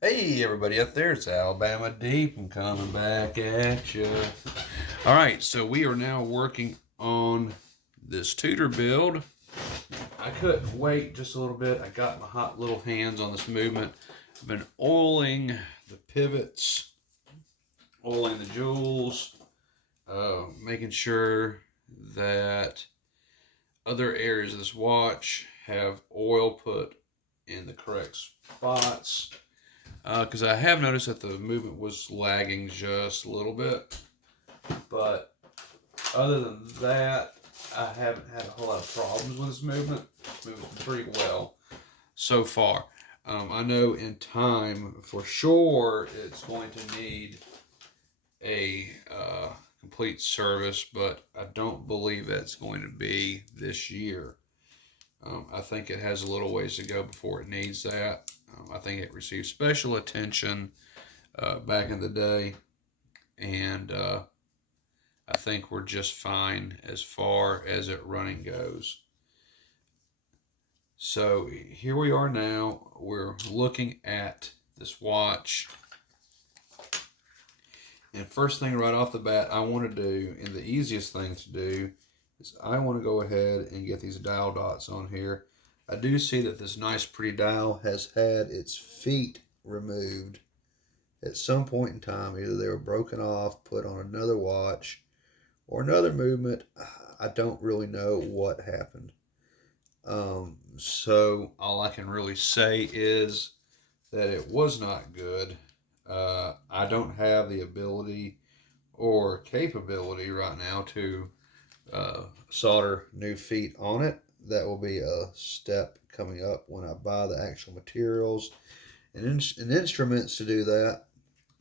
Hey everybody out there, it's Alabama Deep. I'm coming back at you. All right, so we are now working on this Tudor build. I couldn't wait just a little bit. I got my hot little hands on this movement. I've been oiling the pivots, oiling the jewels, making sure that other areas of this watch have oil put in the correct spots. Because I have noticed that the movement was lagging just a little bit. But other than that, I haven't had a whole lot of problems with this movement. It's moving pretty well so far. I know in time, for sure, it's going to need a complete service, but I don't believe that's going to be this year. I think it has a little ways to go before it needs that. I think it received special attention back in the day, and I think we're just fine as far as it running goes. So here we are now. We're looking at this watch, and first thing right off the bat, I want to do, and the easiest thing to do, is I want to go ahead and get these dial dots on here. I do see that this nice pretty dial has had its feet removed at some point in time. Either they were broken off, put on another watch, or another movement. I don't really know what happened. So all I can really say is that it was not good. I don't have the ability or capability right now to solder new feet on it. That will be a step coming up when I buy the actual materials and instruments to do that.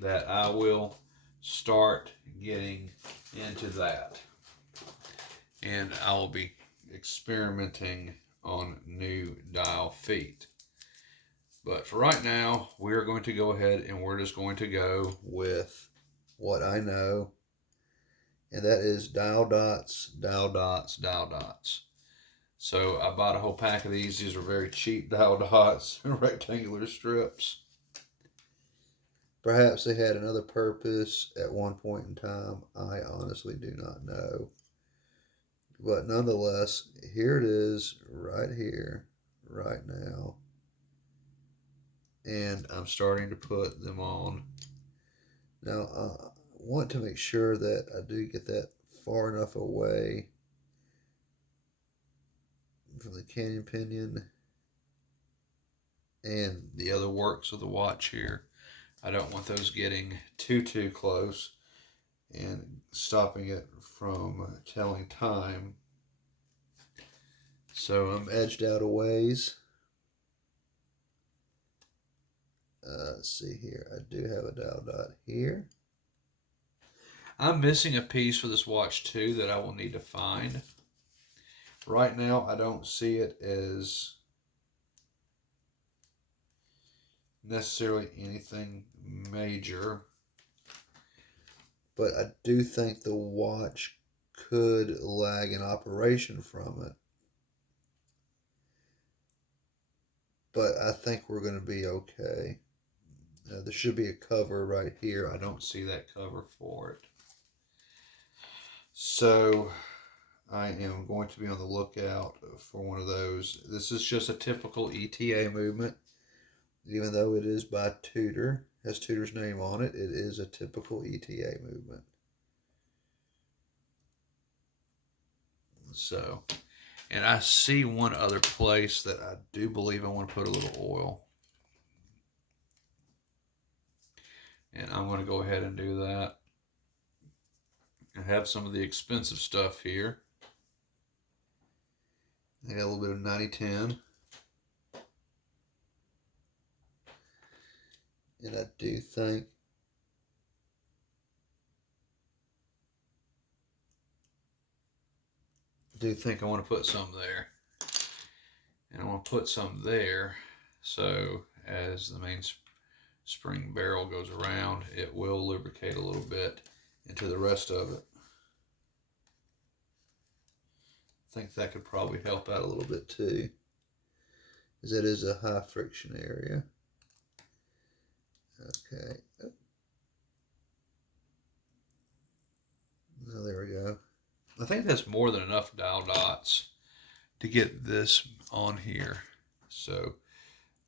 That I will start getting into that, and I will be experimenting on new dial feet. But for right now, we're going to go ahead and we're just going to go with what I know, and that is dial dots, dial dots, dial dots. So I bought a whole pack of these. These are very cheap dial dots, rectangular strips. Perhaps they had another purpose at one point in time. I honestly do not know. But nonetheless, here it is right here, right now. And I'm starting to put them on. Now, I want to make sure that I do get that far enough away from the canyon pinion and the other works of the watch here. I don't want those getting too close and stopping it from telling time. So I'm edged out a ways. Let's see here. I do have a dial dot here. I'm missing a piece for this watch too that I will need to find. Right now, I don't see it as necessarily anything major, but I do think the watch could lag in operation from it. But I think we're going to be okay. There should be a cover right here. I don't see that cover for it. So I am going to be on the lookout for one of those. This is just a typical ETA movement. Even though it is by Tudor, has Tudor's name on it, it is a typical ETA movement. So, and I see one other place that I do believe I want to put a little oil. And I'm going to go ahead and do that. I have some of the expensive stuff here. I got a little bit of 9010. And I do think I want to put some there. And I want to put some there so as the main spring barrel goes around, it will lubricate a little bit into the rest of it. I think that could probably help out a little bit too, as that is a high friction area. Okay. Oh, there we go. I think that's more than enough dial dots to get this on here. So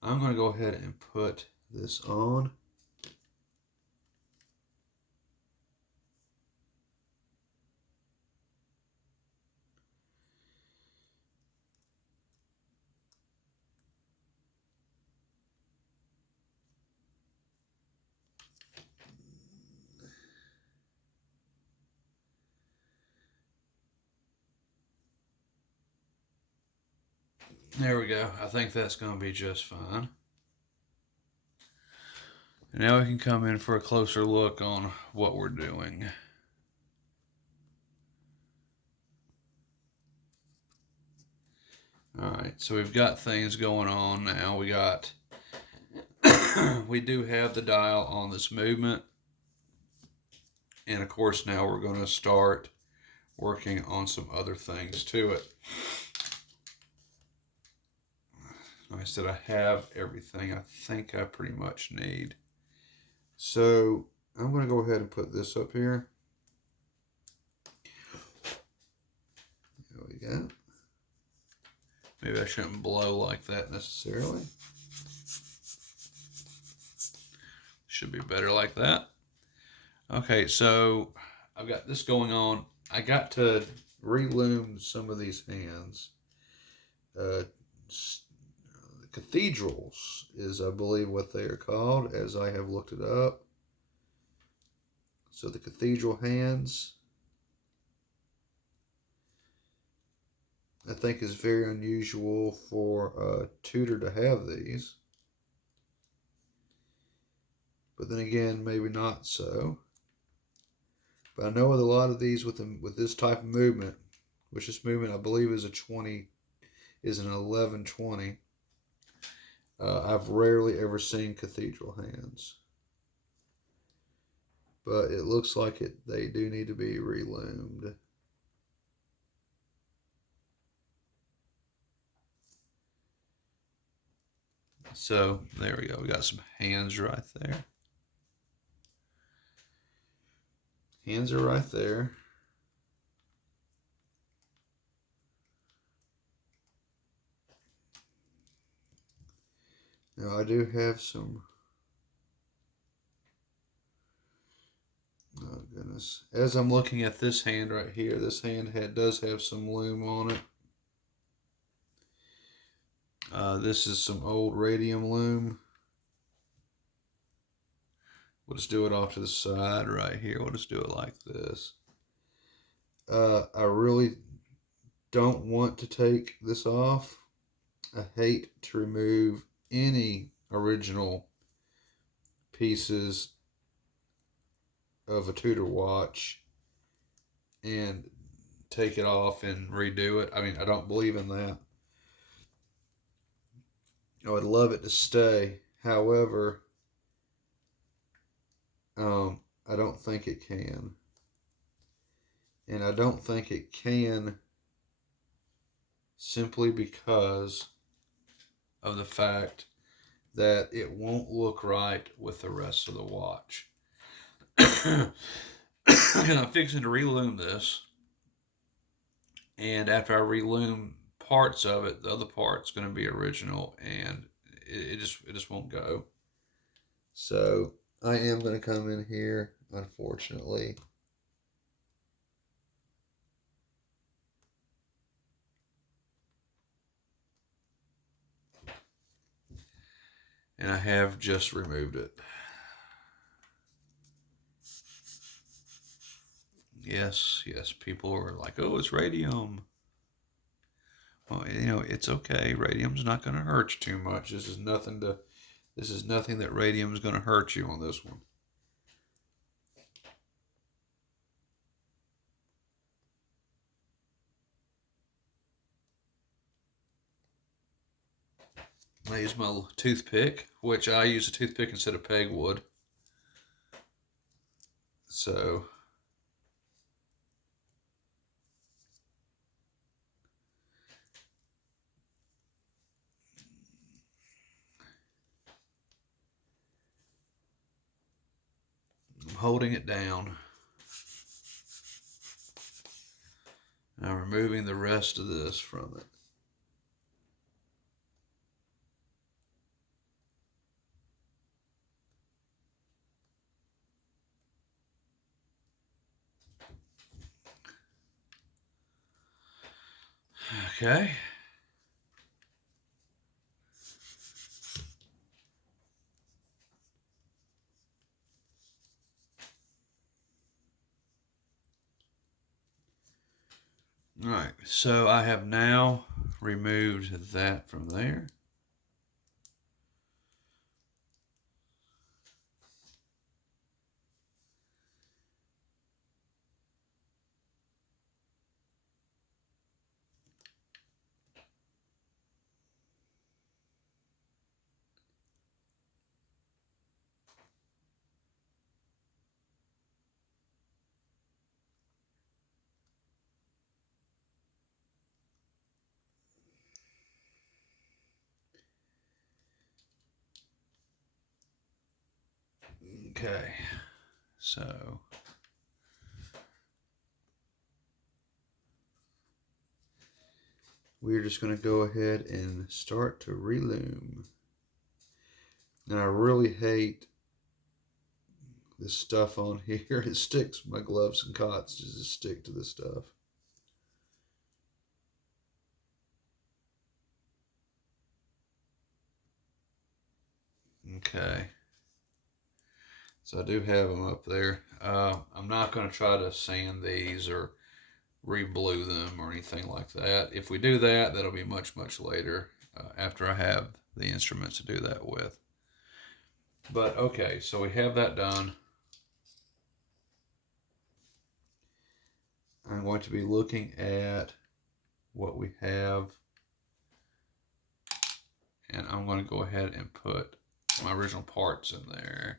I'm going to go ahead and put this on. There we go. I think that's going to be just fine. And now we can come in for a closer look on what we're doing. All right, so we've got things going on now. We do have the dial on this movement. And of course, now we're going to start working on some other things to it. Like I said, I have everything I think I pretty much need. So I'm going to go ahead and put this up here. There we go. Maybe I shouldn't blow like that necessarily. Should be better like that. Okay, so I've got this going on. I got to reloom some of these hands. Cathedrals is, I believe, what they are called, as I have looked it up. So the cathedral hands, I think, is very unusual for Tudor to have these. But then again, maybe not so. But I know with a lot of these with this type of movement, which this movement I believe is an 11-20. I've rarely ever seen cathedral hands. But it looks like they do need to be reloomed. So there we go. We got some hands right there. Hands are right there. Now I do have some. Oh goodness! As I'm looking at this hand right here, this hand does have some loom on it. This is some old radium loom. We'll just do it off to the side right here. We'll just do it like this. I really don't want to take this off. I hate to remove any original pieces of a Tudor watch and take it off and redo it. I mean, I don't believe in that. I would love it to stay. However, I don't think it can. And I don't think it can simply because of the fact that it won't look right with the rest of the watch. And I'm fixing to reloom this. And after I reloom parts of it, the other part's going to be original, and it just won't go. So I am going to come in here, unfortunately. And I have just removed it. Yes, people are like, oh, it's radium. Well, it's okay. Radium's not going to hurt you too much. This is nothing that radium's going to hurt you on this one. I use my toothpick, which I use a toothpick instead of pegwood. So holding it down. Now removing the rest of this from it. Okay. All right, so I have now removed that from there. Okay, so we're just going to go ahead and start to relume. Now I really hate this stuff on here. It sticks. My gloves and cots just stick to this stuff. Okay. So I do have them up there. I'm not going to try to sand these or re-blue them or anything like that. If we do that, that'll be much, much later after I have the instruments to do that with. But okay, so we have that done. I'm going to be looking at what we have, and I'm going to go ahead and put my original parts in there.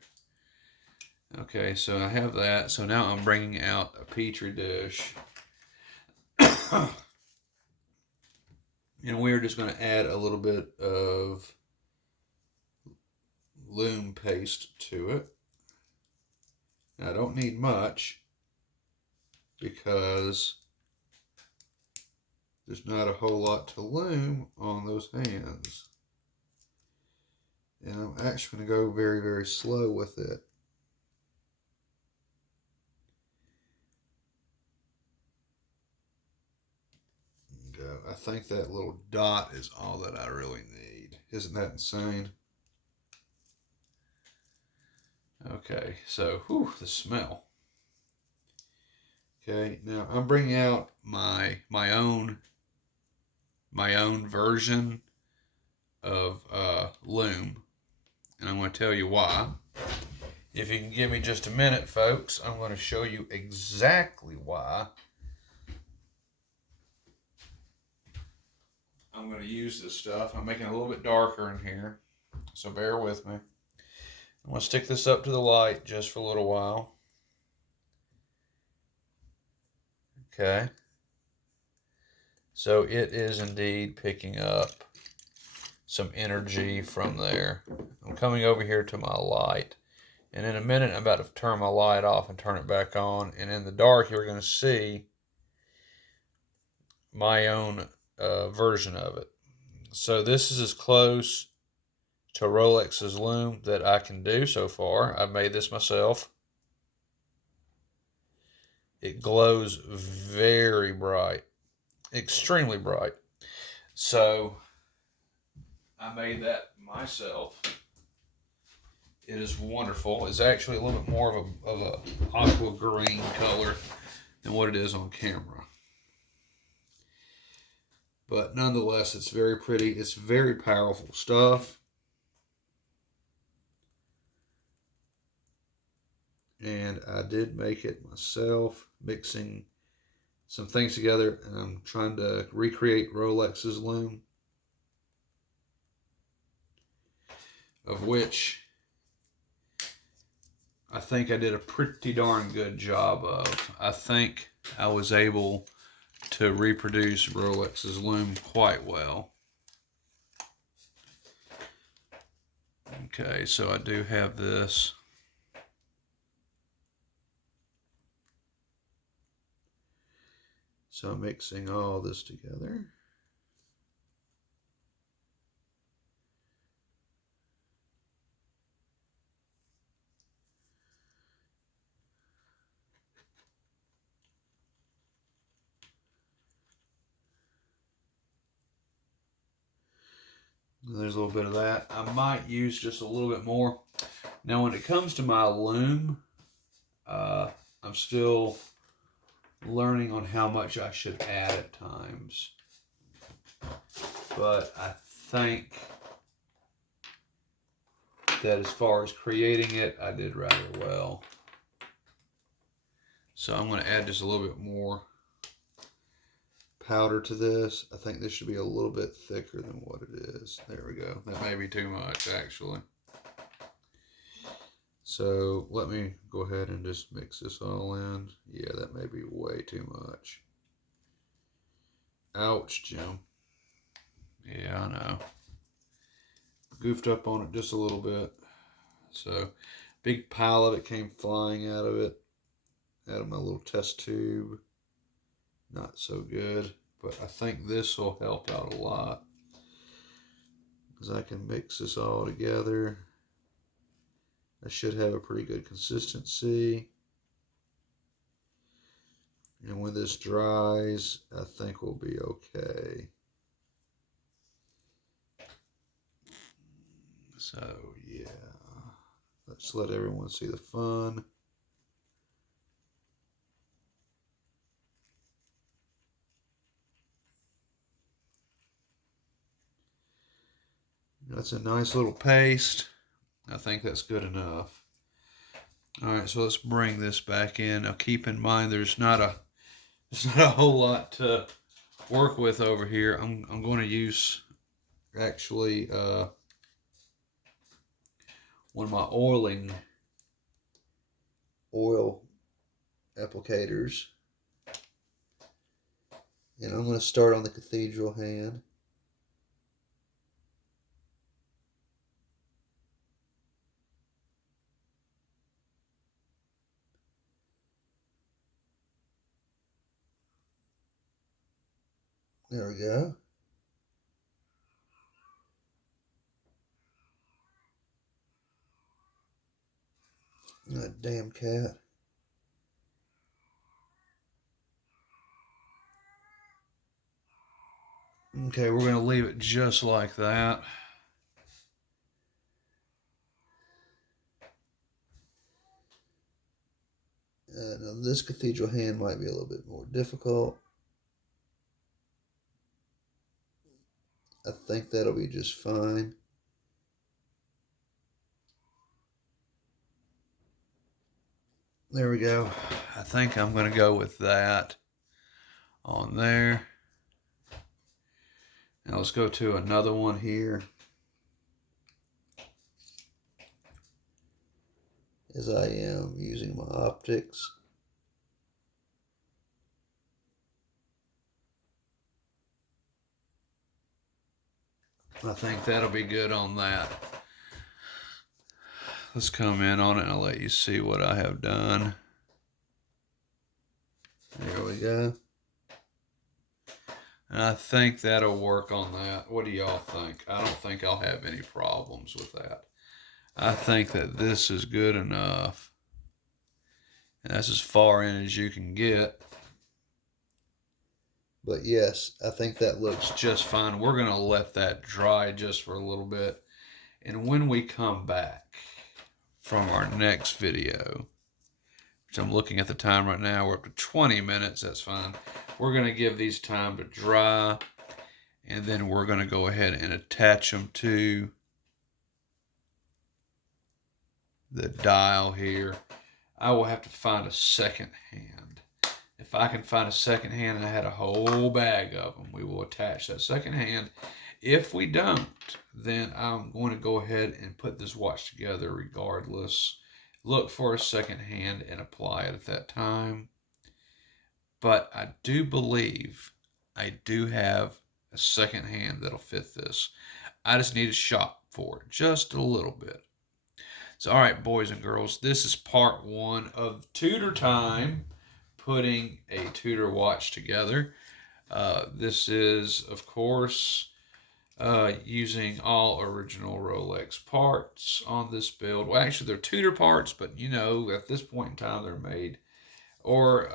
Okay, so I have that. So now I'm bringing out a Petri dish. And we're just going to add a little bit of loom paste to it. Now, I don't need much because there's not a whole lot to loom on those hands. And I'm actually going to go very, very slow with it. I think that little dot is all that I really need. Isn't that insane? Okay, so, whew, the smell. Okay, now I'm bringing out my own version of loom, and I'm going to tell you why. If you can give me just a minute, folks, I'm going to show you exactly why I'm going to use this stuff. I'm making it a little bit darker in here, so bear with me. I'm going to stick this up to the light just for a little while. Okay. So it is indeed picking up some energy from there. I'm coming over here to my light. And in a minute, I'm about to turn my light off and turn it back on. And in the dark, you're going to see my own version of it. So this is as close to Rolex's loom that I can do so far. I made this myself. It glows very bright, extremely bright. So I made that myself. It is wonderful. It's actually a little bit more of a aqua green color than what it is on camera. But nonetheless, it's very pretty. It's very powerful stuff. And I did make it myself, mixing some things together. And I'm trying to recreate Rolex's loom, of which I think I did a pretty darn good job of. I think I was able to reproduce Rolex's loom quite well. Okay, so I do have this So I'm mixing all this together. There's a little bit of that. I might use just a little bit more. Now, when it comes to my loom, I'm still learning on how much I should add at times. But I think that as far as creating it, I did rather well. So I'm going to add just a little bit more powder to this. I think this should be a little bit thicker than what it is. There we go. That may be too much, actually. So let me go ahead and just mix this all in. Yeah, that may be way too much. Ouch, Jim. Yeah, I know. Goofed up on it just a little bit. So, big pile of it came flying out of it. Out of my little test tube. Not so good. But I think this will help out a lot. Because I can mix this all together. I should have a pretty good consistency. And when this dries, I think we'll be okay. So, yeah. Let's let everyone see the fun. That's a nice little paste. I think that's good enough. All right, so let's bring this back in. Now keep in mind there's not a whole lot to work with over here. I'm going to use actually one of my oil applicators. And I'm going to start on the cathedral hand. There we go. That damn cat. Okay, we're going to leave it just like that. Now this cathedral hand might be a little bit more difficult. I think that'll be just fine. There we go. I think I'm going to go with that on there. Now let's go to another one here. As I am using my optics. I think that'll be good on that. Let's come in on it and I'll let you see what I have done. There we go. And I think that'll work on that. What do y'all think? I don't think I'll have any problems with that. I think that this is good enough. And that's as far in as you can get. But yes, I think that looks just fine. We're going to let that dry just for a little bit. And when we come back from our next video, which I'm looking at the time right now, we're up to 20 minutes. That's fine. We're going to give these time to dry. And then we're going to go ahead and attach them to the dial here. I will have to find a second hand. If I can find a second hand, and I had a whole bag of them, we will attach that second hand. If we don't, then I'm going to go ahead and put this watch together regardless. Look for a second hand and apply it at that time. But I do believe I do have a second hand that'll fit this. I just need a shop for it, just a little bit. So, all right, boys and girls, this is part one of Tudor Time putting a Tudor watch together. This is, of course, using all original Rolex parts on this build. Well, actually, they're Tudor parts, but you know, at this point in time, they're made or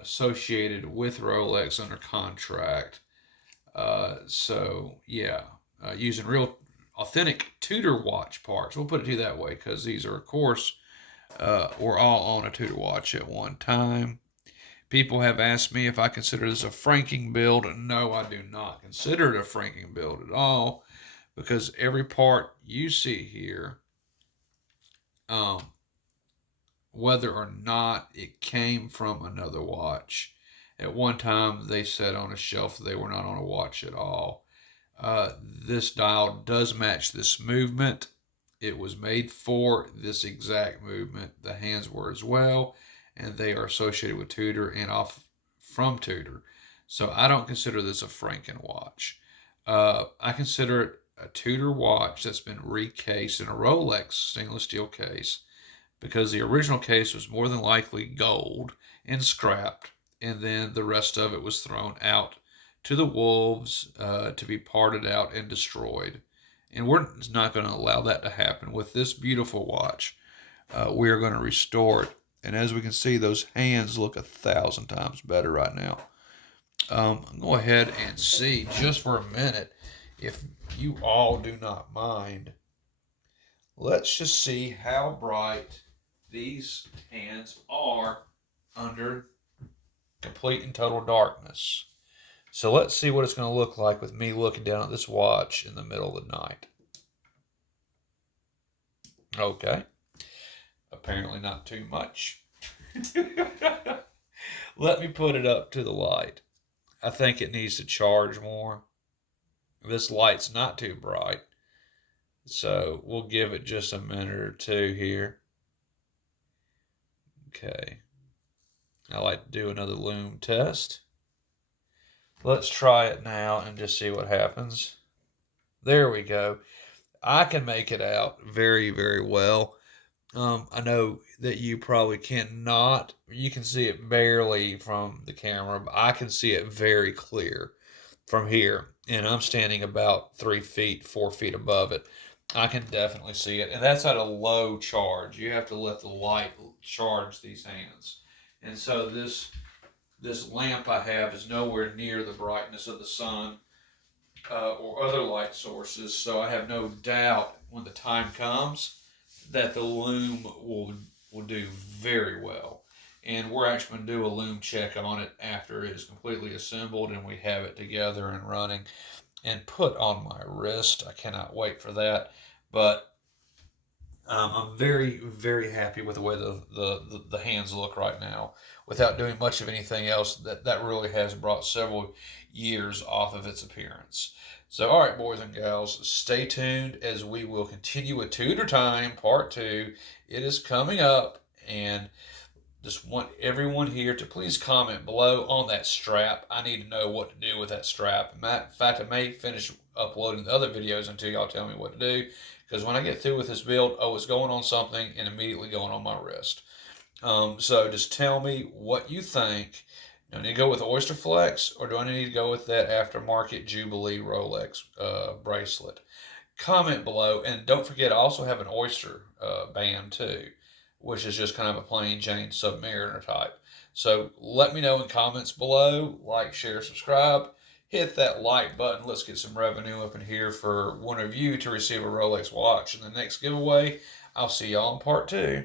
associated with Rolex under contract. So, yeah, using real authentic Tudor watch parts. We'll put it to you that way because these are, of course, we're all on a Tudor watch at one time. People have asked me if I consider this a franking build. No, I do not consider it a franking build at all because every part you see here, whether or not it came from another watch, at one time they said on a shelf they were not on a watch at all. This dial does match this movement. It was made for this exact movement. The hands were as well, and they are associated with Tudor and off from Tudor. So I don't consider this a Franken watch. I consider it a Tudor watch that's been recased in a Rolex stainless steel case because the original case was more than likely gold and scrapped, and then the rest of it was thrown out to the wolves to be parted out and destroyed. And we're not going to allow that to happen. With this beautiful watch, we are going to restore it. And as we can see, those hands look 1,000 times better right now. Go ahead and see just for a minute, if you all do not mind. Let's just see how bright these hands are under complete and total darkness. So let's see what it's going to look like with me looking down at this watch in the middle of the night. Okay. Apparently not too much. Let me put it up to the light. I think it needs to charge more. This light's not too bright. So we'll give it just a minute or two here. Okay. I like to do another lume test. Let's try it now and just see what happens. There we go. I can make it out very, very well. I know that you probably cannot. You can see it barely from the camera, but I can see it very clear from here. And I'm standing about 3 feet, 4 feet above it. I can definitely see it. And that's at a low charge. You have to let the light charge these hands. And so this lamp I have is nowhere near the brightness of the sun or other light sources, so I have no doubt when the time comes that the lume will do very well. And we're actually going to do a lume check on it after it is completely assembled and we have it together and running and put on my wrist. I cannot wait for that. But I'm very, very happy with the way the hands look right now. Without doing much of anything else, that really has brought several years off of its appearance. So, all right, boys and gals, stay tuned as we will continue with Tudor Time Part 2. It is coming up, and just want everyone here to please comment below on that strap. I need to know what to do with that strap. In fact, I may finish uploading the other videos until y'all tell me what to do, because when I get through with this build, it's going on something and immediately going on my wrist. So just tell me what you think. Do I need to go with Oyster Flex, or do I need to go with that aftermarket Jubilee Rolex bracelet? Comment below, and don't forget I also have an Oyster band too, which is just kind of a plain Jane Submariner type. So let me know in comments below. Like, share, subscribe. Hit that like button. Let's get some revenue up in here for one of you to receive a Rolex watch in the next giveaway. I'll see y'all in part 2.